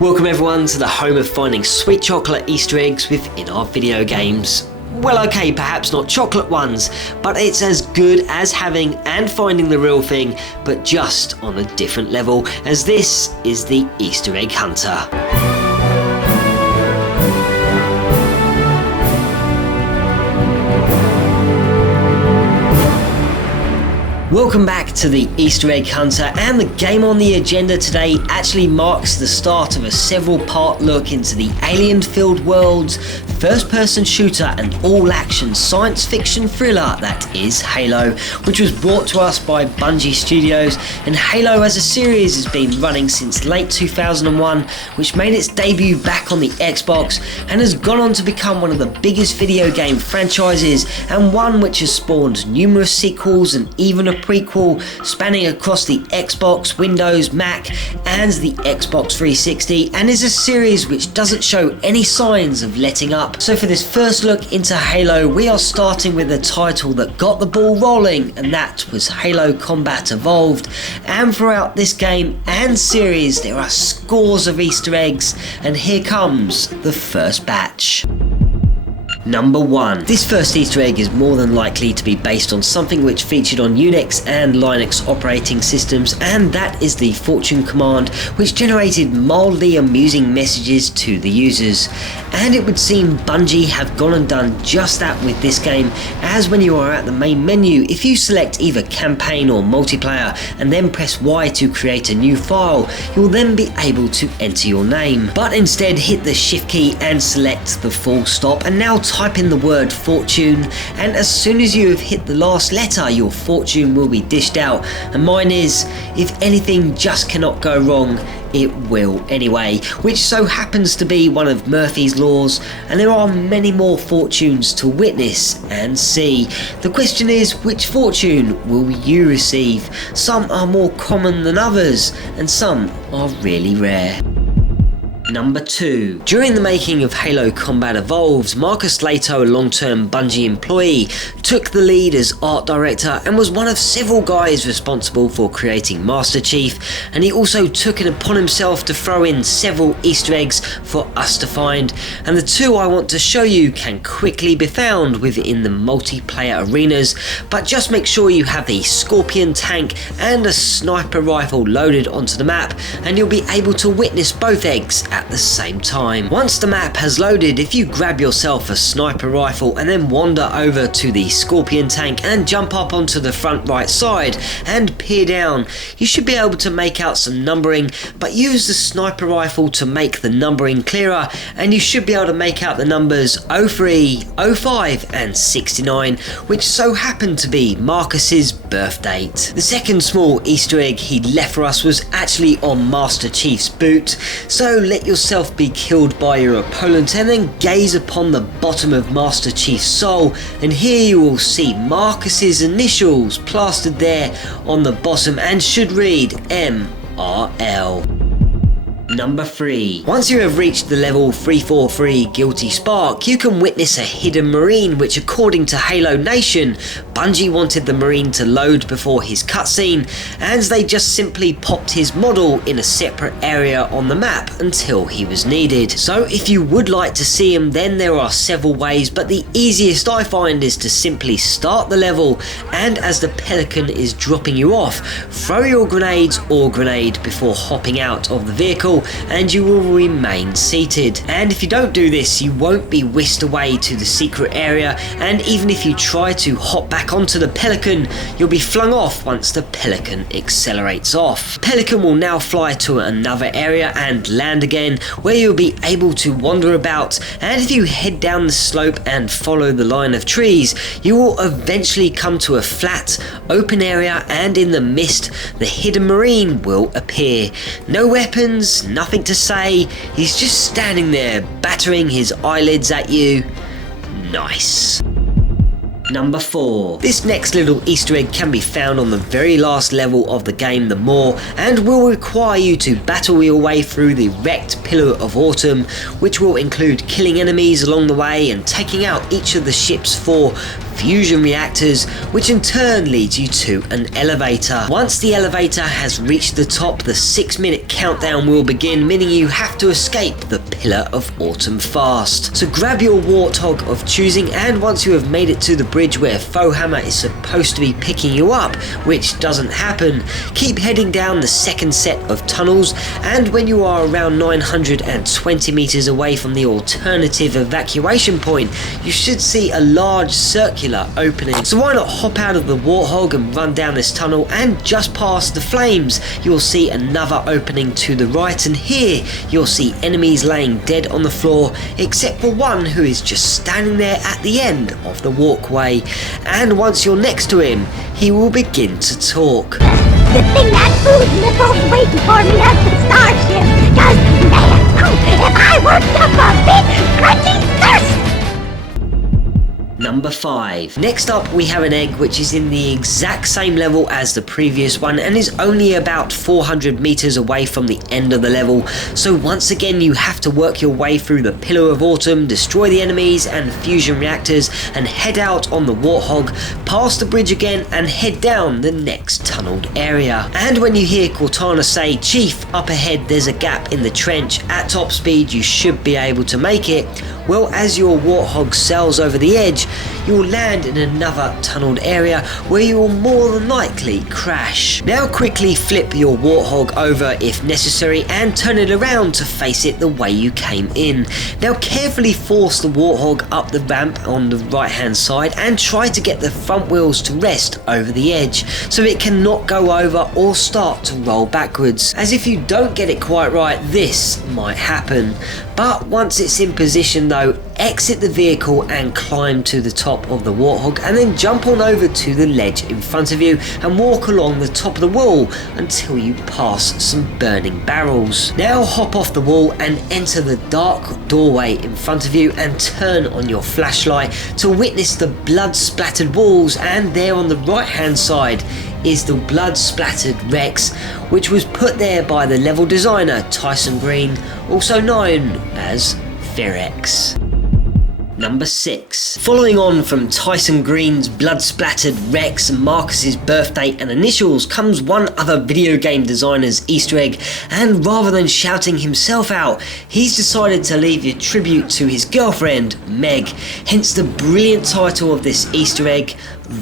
Welcome everyone to the home of finding sweet chocolate Easter eggs within our video games. Well, okay, perhaps not chocolate ones, but it's as good as having and finding the real thing, but just on a different level, as this is the Easter Egg Hunter. Welcome back to the Easter Egg Hunter, and the game on the agenda today actually marks the start of a several-part look into the alien-filled world's first-person shooter and all-action science fiction thriller that is Halo, which was brought to us by Bungie Studios. And Halo as a series has been running since late 2001, which made its debut back on the Xbox and has gone on to become one of the biggest video game franchises, and one which has spawned numerous sequels and even a prequel spanning across the Xbox, Windows, Mac and the Xbox 360, and is a series which doesn't show any signs of letting up. So for this first look into Halo, we are starting with a title that got the ball rolling, and that was Halo Combat Evolved. And throughout this game and series there are scores of Easter eggs, and here comes the first batch. Number 1. This first Easter egg is more than likely to be based on something which featured on Unix and Linux operating systems, and that is the Fortune command, which generated mildly amusing messages to the users. And it would seem Bungie have gone and done just that with this game, as when you are at the main menu, if you select either campaign or multiplayer and then press Y to create a new file, you will then be able to enter your name. But instead hit the shift key and select the full stop, and now type in the word fortune, and as soon as you have hit the last letter, your fortune will be dished out. And mine is, if anything just cannot go wrong, it will anyway, which so happens to be one of Murphy's laws, and there are many more fortunes to witness and see. The question is, which fortune will you receive? Some are more common than others, and some are really rare. Number 2. During the making of Halo Combat Evolved, Marcus Lato, a long-term Bungie employee, took the lead as art director and was one of several guys responsible for creating Master Chief, and he also took it upon himself to throw in several Easter eggs for us to find, and the two I want to show you can quickly be found within the multiplayer arenas, but just make sure you have the Scorpion tank and a sniper rifle loaded onto the map, and you'll be able to witness both eggs at the same time. Once the map has loaded, if you grab yourself a sniper rifle and then wander over to the Scorpion tank and jump up onto the front right side and peer down, you should be able to make out some numbering, but use the sniper rifle to make the numbering clearer, and you should be able to make out the numbers 03, 05 and 69, which so happened to be Marcus's birth date. The second small Easter egg he left for us was actually on Master Chief's boot, so let yourself be killed by your opponent and then gaze upon the bottom of Master Chief's soul, and here you will see Marcus's initials plastered there on the bottom and should read MRL. Number 3. Once you have reached the level 343 Guilty Spark, you can witness a hidden marine, which according to Halo Nation, Bungie wanted the marine to load before his cutscene, and they just simply popped his model in a separate area on the map until he was needed. So if you would like to see him, then there are several ways, but the easiest I find is to simply start the level, and as the Pelican is dropping you off, throw your grenades or grenade before hopping out of the vehicle, and you will remain seated. And if you don't do this, you won't be whisked away to the secret area, and even if you try to hop back onto the Pelican, you'll be flung off once the Pelican accelerates off. Pelican will now fly to another area and land again, where you'll be able to wander about, and if you head down the slope and follow the line of trees, you will eventually come to a flat, open area, and in the mist, the hidden marine will appear. No weapons, nothing to say, he's just standing there battering his eyelids at you. Nice. Number 4. This next little Easter egg can be found on the very last level of the game, the Maw, and will require you to battle your way through the wrecked Pillar of Autumn, which will include killing enemies along the way and taking out each of the ship's 4 fusion reactors, which in turn leads you to an elevator. Once the elevator has reached the top, the 6-minute countdown will begin, meaning you have to escape the Pillar of Autumn fast. So grab your warthog of choosing, and once you have made it to the bridge where Fohammer is supposed to be picking you up, which doesn't happen, keep heading down the second set of tunnels, and when you are around 920 meters away from the alternative evacuation point, you should see a large circular opening. So why not hop out of the warthog and run down this tunnel, and just past the flames you'll see another opening to the right, and here you'll see enemies laying dead on the floor except for one who is just standing there at the end of the walkway, and once you're next to him he will begin to talk. The thing that food missile's waiting for me at the starship. Just man, if I worked up a big crunchy thirst. Number 5. Next up we have an egg which is in the exact same level as the previous one and is only about 400 meters away from the end of the level. So once again you have to work your way through the Pillar of Autumn, destroy the enemies and fusion reactors, and head out on the warthog, past the bridge again, and head down the next tunneled area. And when you hear Cortana say, "Chief, up ahead there's a gap in the trench, at top speed you should be able to make it," well, as your warthog sails over the edge, you will land in another tunneled area where you will more than likely crash. Now quickly flip your warthog over if necessary and turn it around to face it the way you came in. Now carefully force the warthog up the ramp on the right hand side and try to get the front wheels to rest over the edge so it cannot go over or start to roll backwards, as if you don't get it quite right this might happen. But once it's in position though, exit the vehicle and climb to the top of the warthog, and then jump on over to the ledge in front of you and walk along the top of the wall until you pass some burning barrels. Now hop off the wall and enter the dark doorway in front of you and turn on your flashlight to witness the blood splattered walls, and there on the right hand side is the blood splattered Rex, which was put there by the level designer Tyson Green, also known as Ferex. Number 6. Following on from Tyson Green's blood-splattered Rex, Marcus's birthday and initials comes one other video game designer's Easter egg, and rather than shouting himself out, he's decided to leave a tribute to his girlfriend, Meg, hence the brilliant title of this Easter egg,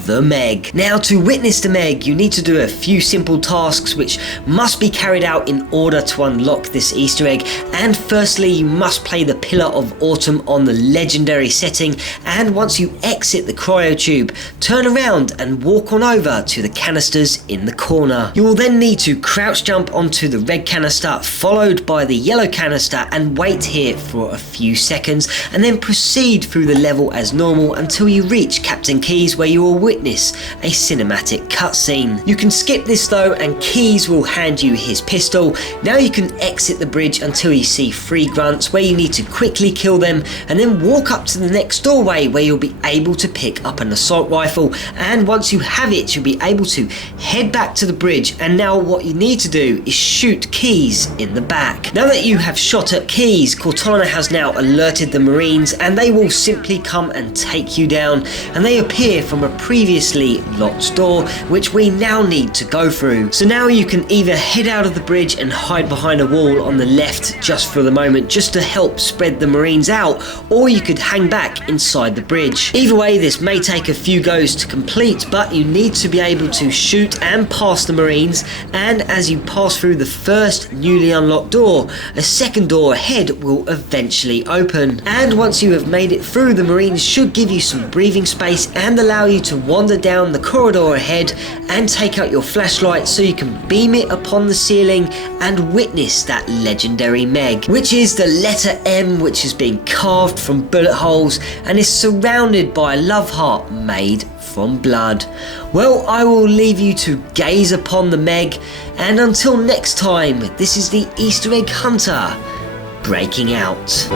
The Meg. Now to witness the Meg, you need to do a few simple tasks which must be carried out in order to unlock this Easter egg, and firstly you must play the Pillar of Autumn on the legendary setting, and once you exit the cryotube, turn around and walk on over to the canisters in the corner. You will then need to crouch jump onto the red canister followed by the yellow canister and wait here for a few seconds, and then proceed through the level as normal until you reach Captain Keyes, where you will witness a cinematic cutscene. You can skip this though, and Keyes will hand you his pistol. Now you can exit the bridge until you see 3 grunts, where you need to quickly kill them and then walk up to the next doorway where you'll be able to pick up an assault rifle, and once you have it you'll be able to head back to the bridge, and now what you need to do is shoot Keyes in the back. Now that you have shot at Keyes, Cortana has now alerted the Marines, and they will simply come and take you down, and they appear from a previously locked door which we now need to go through. So now you can either head out of the bridge and hide behind a wall on the left just for the moment, just to help spread the Marines out, or you could hang back inside the bridge. Either way, this may take a few goes to complete, but you need to be able to shoot and pass the Marines, and as you pass through the first newly unlocked door, a second door ahead will eventually open, and once you have made it through, the Marines should give you some breathing space and allow you to wander down the corridor ahead and take out your flashlight so you can beam it upon the ceiling and witness that legendary Meg, which is the letter M which has been carved from bullet holes and is surrounded by a love heart made from blood. Well, I will leave you to gaze upon the Meg, and until next time, this is the Easter Egg Hunter breaking out.